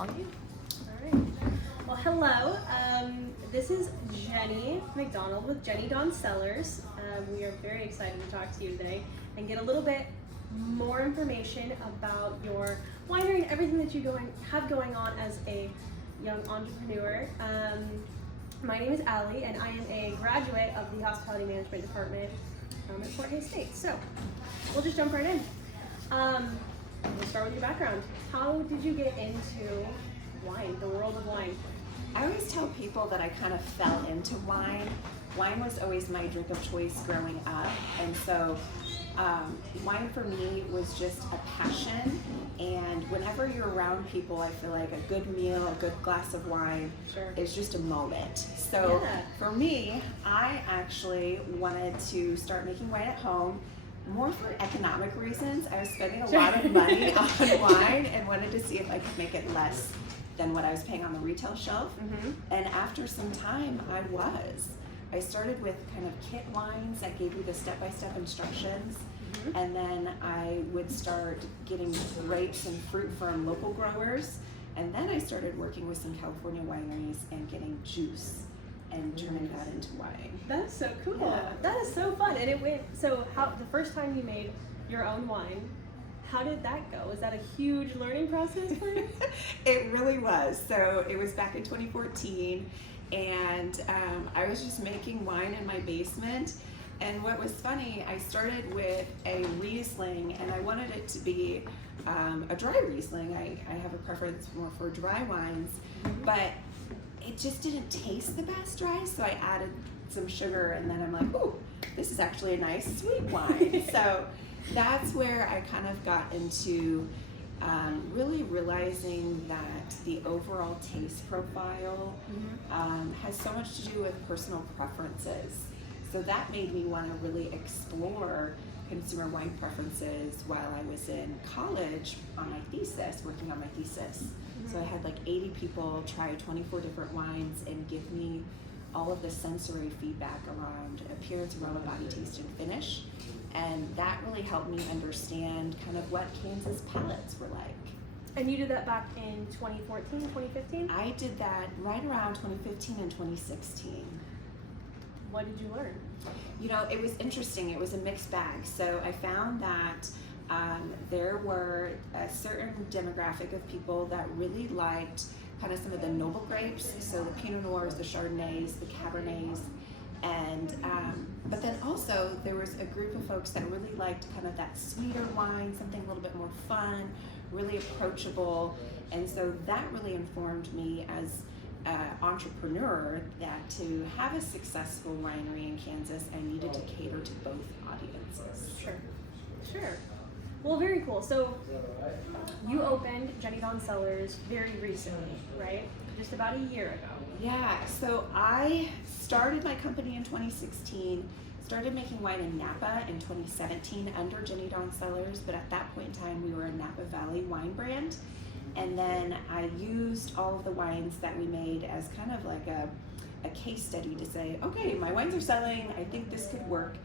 call you. All right. Well, hello. This is Jenny McDonald with Jenny Dawn Cellars. We are very excited to talk to you today and get a little bit more information about your winery and everything that you have going on as a young entrepreneur. My name is Allie, and I am a graduate of the Hospitality Management Department at Fort Hays State. So we'll just jump right in. We'll start with your background. How did you get into wine, the world of wine? I always tell people that I kind of fell into wine. Wine was always my drink of choice growing up, and so wine for me was just a passion. And whenever you're around people, I feel like a good meal, a good glass of wine is just a moment. So for me, I actually wanted to start making wine at home, more for economic reasons. I was spending a lot of money on wine and wanted to see if I could make it less than what I was paying on the retail shelf. And after some time, I started with kind of kit wines that gave you the step-by-step instructions. And then I would start getting grapes and fruit from local growers. And then I started working with some California wineries and getting juice and turning that into wine. That's so cool. Yeah. That is so fun. And it went, so how, the first time you made your own wine, how did that go? Was that a huge learning process for you? It really was. So it was back in 2014, and I was just making wine in my basement. And what was funny, I started with a Riesling, and I wanted it to be a dry Riesling. I have a preference more for dry wines, but it just didn't taste the best dry, so I added some sugar, and then I'm like, ooh, this is actually a nice sweet wine. So that's where I kind of got into really realizing that the overall taste profile has so much to do with personal preferences. So that made me want to really explore consumer wine preferences while I was in college on my thesis, working on my thesis. So I had like 80 people try 24 different wines and give me all of the sensory feedback around appearance, aroma, body, taste, and finish. And that really helped me understand kind of what Kansas palates were like. And you did that back in 2014, 2015? I did that right around 2015 and 2016. What did you learn? You know, it was interesting. It was a mixed bag. So I found that there were a certain demographic of people that really liked kind of some of the noble grapes. So the Pinot Noirs, the Chardonnays, the Cabernets. And but then also there was a group of folks that really liked kind of that sweeter wine, something a little bit more fun, really approachable. And so that really informed me as entrepreneur that to have a successful winery in Kansas, I needed to cater to both audiences. Sure. Well, very cool. So you opened Jenny Dawn Cellars very recently, right? Just about a year ago. Yeah, so I started my company in 2016, started making wine in Napa in 2017 under Jenny Dawn Cellars, but at that point in time we were a Napa Valley wine brand. And then I used all of the wines that we made as kind of like a case study to say, okay, my wines are selling, I think this could work.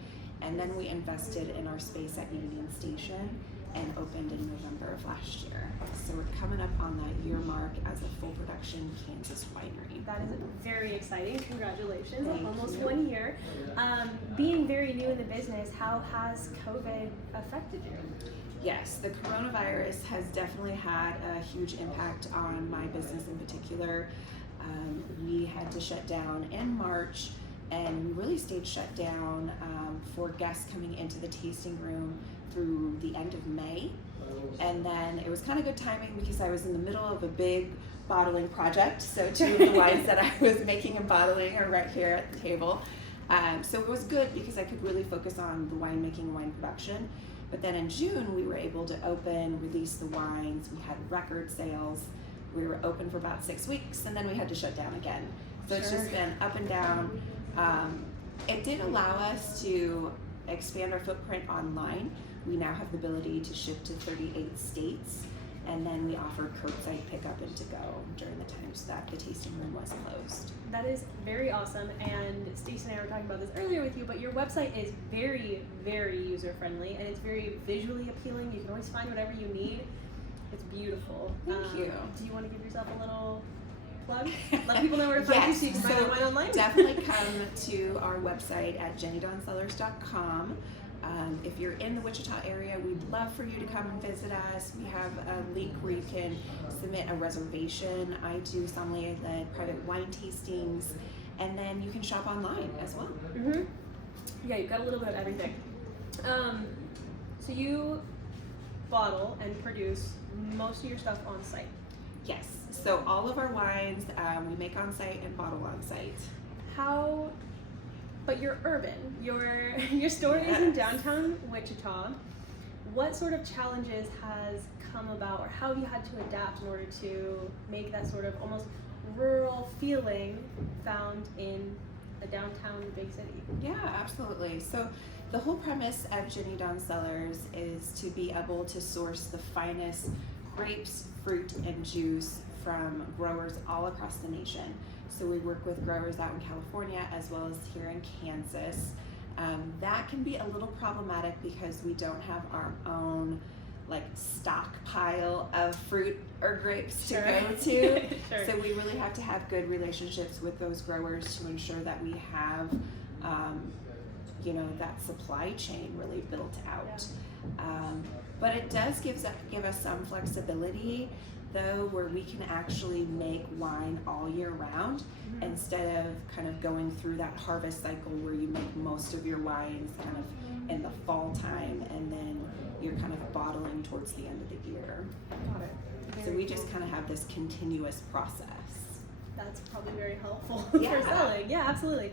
And then we invested in our space at Union Station and opened in November of last year. So we're coming up on that year mark as a full production Kansas winery. That is very exciting. Congratulations. Thank Almost you. 1 year. Being very new in the business, how has COVID affected you? Yes, the coronavirus has definitely had a huge impact on my business in particular. We had to shut down in March, and we really stayed shut down for guests coming into the tasting room through the end of May. And then it was kind of good timing because I was in the middle of a big bottling project. So 2 of the wines that I was making and bottling are right here at the table. So it was good because I could really focus on the winemaking and wine production. But then in June, we were able to open, release the wines. We had record sales. We were open for about 6 weeks, and then we had to shut down again. So it's just been up and down. It did allow us to expand our footprint online. We now have the ability to ship to 38 states, and then we offer curbside pickup and to go during the times that the tasting room was closed. That is very awesome, and Stacey and I were talking about this earlier with you, but your website is very, very user-friendly, and it's very visually appealing. You can always find whatever you need. It's beautiful. Thank you. Do you want to give yourself a little plug? Let people know where to find you so you can buy your wine online. Definitely come to our website at jennydonscellars.com. If you're in the Wichita area, we'd love for you to come and visit us. We have a link where you can submit a reservation. I do sommelier-led private wine tastings, and then you can shop online as well. Mm-hmm. Yeah, you've got a little bit of everything. So you bottle and produce most of your stuff on site. Yes. So all of our wines we make on site and bottle on site. How? But you're urban. Your store is in downtown Wichita. What sort of challenges has come about, or how have you had to adapt in order to make that sort of almost rural feeling found in a downtown big city? Yeah, absolutely. So the whole premise of Jenny Dawn Cellars is to be able to source the finest grapes, fruit, and juice from growers all across the nation. So we work with growers out in California as well as here in Kansas. That can be a little problematic because we don't have our own stockpile of fruit or grapes to go to. Sure. So we really have to have good relationships with those growers to ensure that we have that supply chain really built out. But it does give us some flexibility, though, where we can actually make wine all year round instead of kind of going through that harvest cycle where you make most of your wines kind of in the fall time and then you're kind of bottling towards the end of the year. Got it. So we just kind of have this continuous process. That's probably very helpful Yeah. for selling. Yeah, absolutely.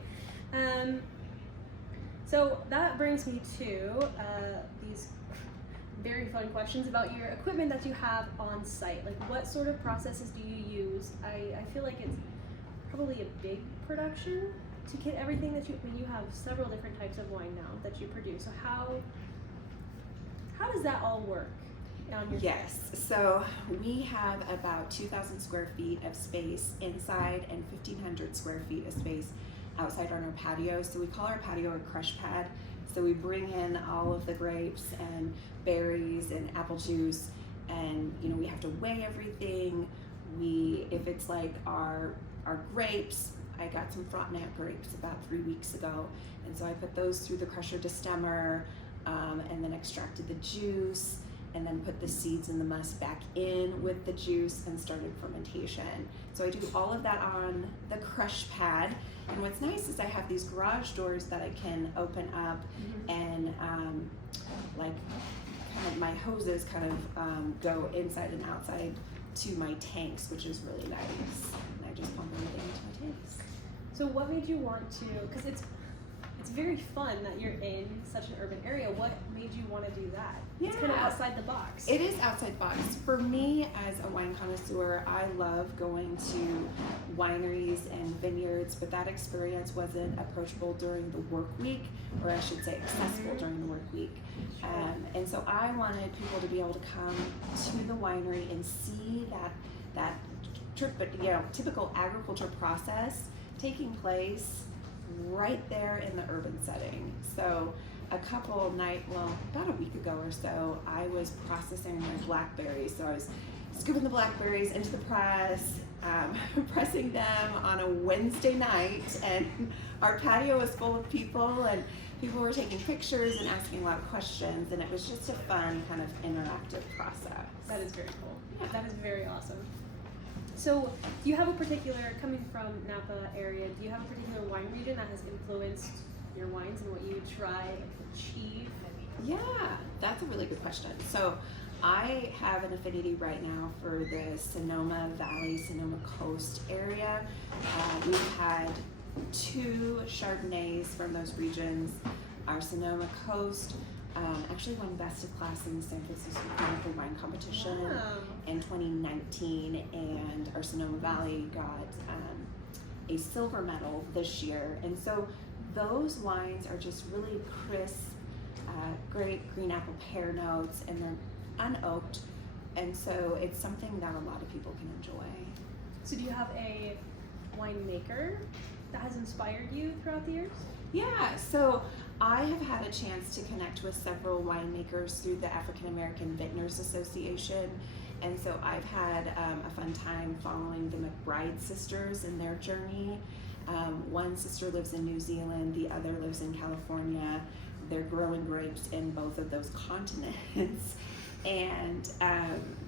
So that brings me to these very fun questions about your equipment that you have on site. Like, what sort of processes do you use? I feel like it's probably a big production to get everything that you have several different types of wine now that you produce. So how does that all work on your Yes, so we have about 2,000 square feet of space inside and 1,500 square feet of space outside on our patio. So we call our patio a crush pad. So we bring in all of the grapes and berries and apple juice, and we have to weigh everything. If it's like our grapes, I got some Frontenac grapes about 3 weeks ago, and so I put those through the crusher destemmer, and then extracted the juice, and then put the seeds and the must back in with the juice and started fermentation. So I do all of that on the crush pad. And what's nice is I have these garage doors that I can open up and my hoses kind of go inside and outside to my tanks, which is really nice. And I just pump everything into my tanks. So what made you want to, because it's very fun that you're in such an urban area. What made you want to do that? It's kind of outside the box. It is outside the box. For me, as a wine connoisseur, I love going to wineries and vineyards, but that experience wasn't approachable during the work week, or I should say accessible during the work week. And so I wanted people to be able to come to the winery and see that typical agriculture process taking place right there in the urban setting. So about a week ago or so, I was processing my blackberries. So I was scooping the blackberries into the press, pressing them on a Wednesday night, and our patio was full of people, and people were taking pictures and asking a lot of questions, and it was just a fun kind of interactive process. That is very cool. Yeah. That is very awesome. So, do you have a particular, coming from Napa area, do you have a particular wine region that has influenced your wines and what you try and achieve? Yeah, that's a really good question. So I have an affinity right now for the Sonoma Valley, Sonoma Coast area. We've had 2 Chardonnays from those regions. Our Sonoma Coast actually won Best of Class in the San Francisco Chronicles Wine Competition in 2019, and our Sonoma Valley got a silver medal this year. And so those wines are just really crisp, great green apple pear notes, and they're unoaked, and so it's something that a lot of people can enjoy. So do you have a winemaker that has inspired you throughout the years? Yeah, so I have had a chance to connect with several winemakers through the African American Vintners Association, And so I've had a fun time following the McBride sisters in their journey. One sister lives in New Zealand, the other lives in California. They're growing grapes in both of those continents. And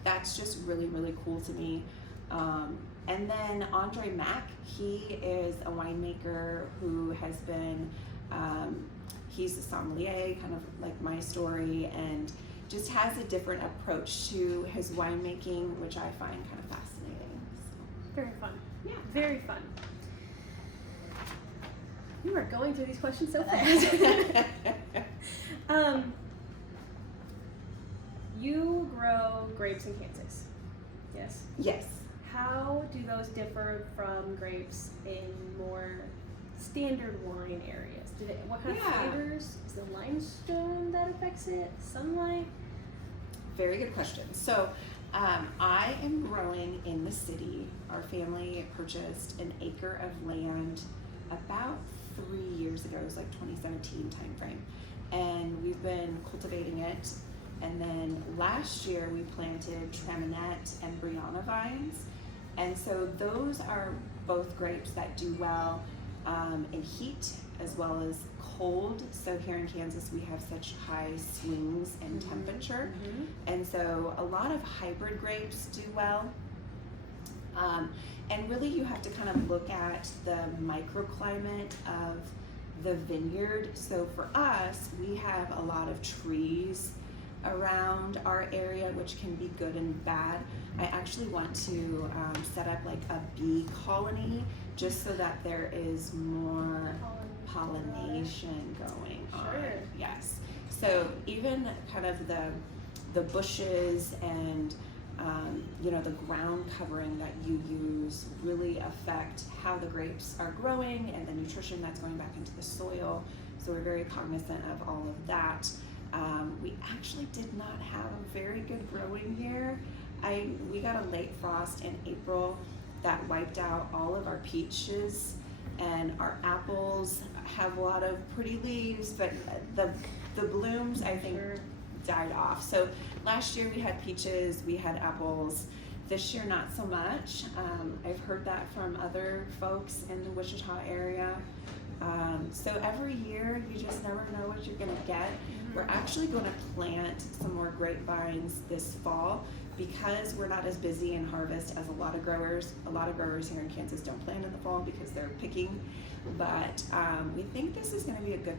that's just really, really cool to me. And then Andre Mack, he is a winemaker who has been, he's a sommelier, kind of like my story, and just has a different approach to his winemaking, which I find kind of fascinating. So. Very fun. Yeah. Very fun. You are going through these questions so fast. You grow grapes in Kansas, yes? Yes. How do those differ from grapes in more standard wine areas? What kind of flavors? Is the limestone that affects it? Sunlight? Very good question. So I am growing in the city. Our family purchased an acre of land about 3 years ago. It was like 2017 timeframe. And we've been cultivating it. And then last year we planted Traminette and Brianna vines. And so those are both grapes that do well in heat as well as cold. So here in Kansas we have such high swings in temperature. And so a lot of hybrid grapes do well. And really you have to kind of look at the microclimate of the vineyard. So for us, we have a lot of trees around our area, which can be good and bad. I actually want to set up like a bee colony just so that there is more pollination going on. Sure. Yes. So even kind of the bushes and the ground covering that you use really affect how the grapes are growing and the nutrition that's going back into the soil. So we're very cognizant of all of that. We actually did not have a very good growing year. We got a late frost in April that wiped out all of our peaches, and our apples have a lot of pretty leaves, but the blooms, I think, died off. So last year we had peaches, we had apples. This year not so much. I've heard that from other folks in the Wichita area. So every year you just never know what you're gonna get. We're actually gonna plant some more grapevines this fall because we're not as busy in harvest as a lot of growers. A lot of growers here in Kansas don't plant in the fall because they're picking, but we think this is gonna be a good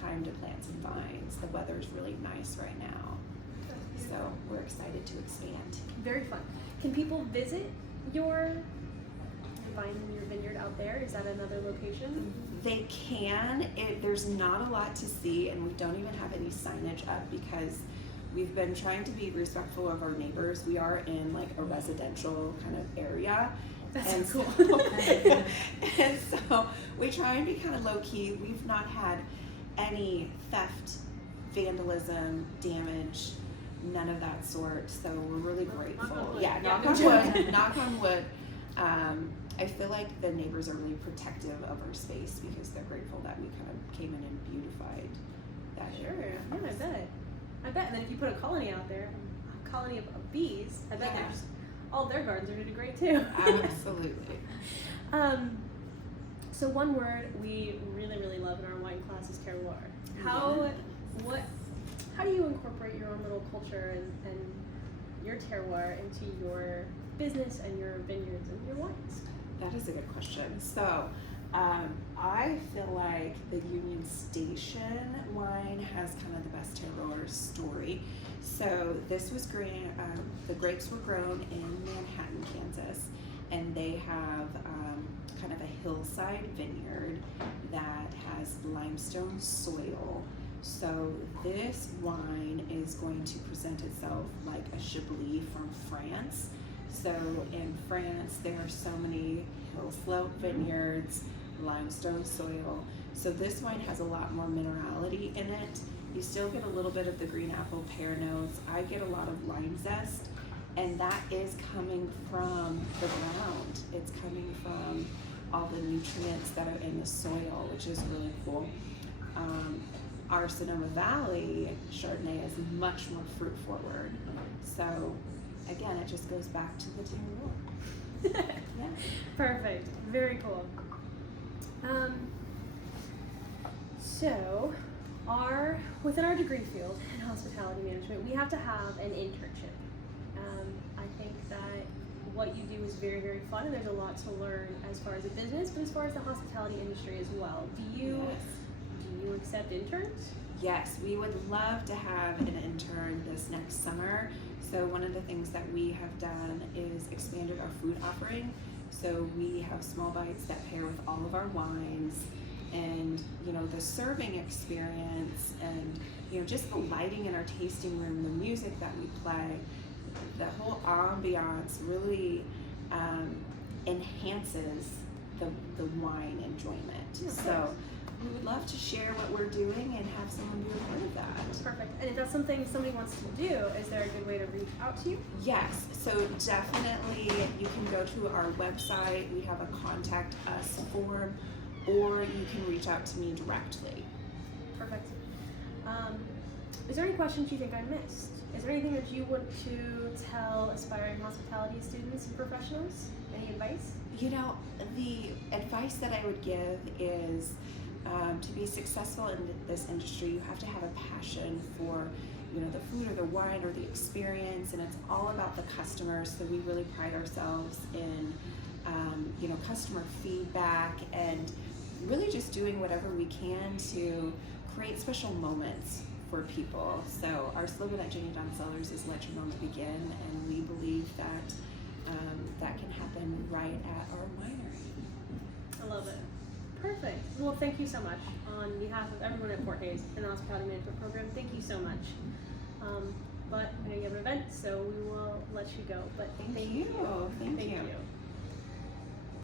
time to plant some vines. The weather's really nice right now. So we're excited to expand. Very fun. Can people visit your vine in your vineyard out there? Is that another location? They can. There's not a lot to see, and we don't even have any signage up because we've been trying to be respectful of our neighbors. We are in like a residential kind of area. That's cool. And so we try and be kind of low key. We've not had any theft, vandalism, damage, none of that sort. So we're really grateful. Yeah, knock on wood. Knock on wood. I feel like the neighbors are really protective of our space because they're grateful that we kind of came in and beautified that area. Yeah, I bet. And then if you put a colony out there, a colony of bees, I bet there's all their gardens are going to do great too. Absolutely. So one word we really, really love in our wine class is terroir. How do you incorporate your own little culture and your terroir into your business and your vineyards and your wines? That is a good question. So I feel like the Union Station wine has kind of the best terroir story. So this was the grapes were grown in Manhattan, Kansas, and they have kind of a hillside vineyard that has limestone soil. So this wine is going to present itself like a Chablis from France. So in France, there are so many hill slope vineyards, limestone soil. So this wine has a lot more minerality in it. You still get a little bit of the green apple pear notes. I get a lot of lime zest, and that is coming from the ground. It's coming from all the nutrients that are in the soil, which is really cool. Our Sonoma Valley Chardonnay is much more fruit forward. So again, it just goes back to the tin rule. Yeah. Perfect. Very cool. So, within our degree field in hospitality management, we have to have an internship. I think that what you do is very, very fun, and there's a lot to learn as far as a business, but as far as the hospitality industry as well. Do you accept interns? Yes, we would love to have an intern this next summer. So one of the things that we have done is expanded our food offering. So we have small bites that pair with all of our wines, and the serving experience, and just the lighting in our tasting room, the music that we play, the whole ambiance really enhances the wine enjoyment. So we would love to share what we're doing and have someone be a part of that. Perfect. And if that's something somebody wants to do, is there a good way to reach out to you? Yes, so definitely you can go to our website. We have a contact us form, or you can reach out to me directly. Perfect. Is there any questions you think I missed? Is there anything that you want to tell aspiring hospitality students and professionals? Any advice? The advice that I would give is to be successful in this industry, you have to have a passion for the food or the wine or the experience, and it's all about the customers. So we really pride ourselves in customer feedback and really just doing whatever we can to create special moments for people. So our slogan at Jenny Dawn Cellars is "Let your moment begin," and we believe that that can happen right at our winery. I love it. Perfect. Well, thank you so much. On behalf of everyone at Fort Hays in the Hospitality Management Program, thank you so much. But I know you have an event, so we will let you go. But Thank you. Thank you.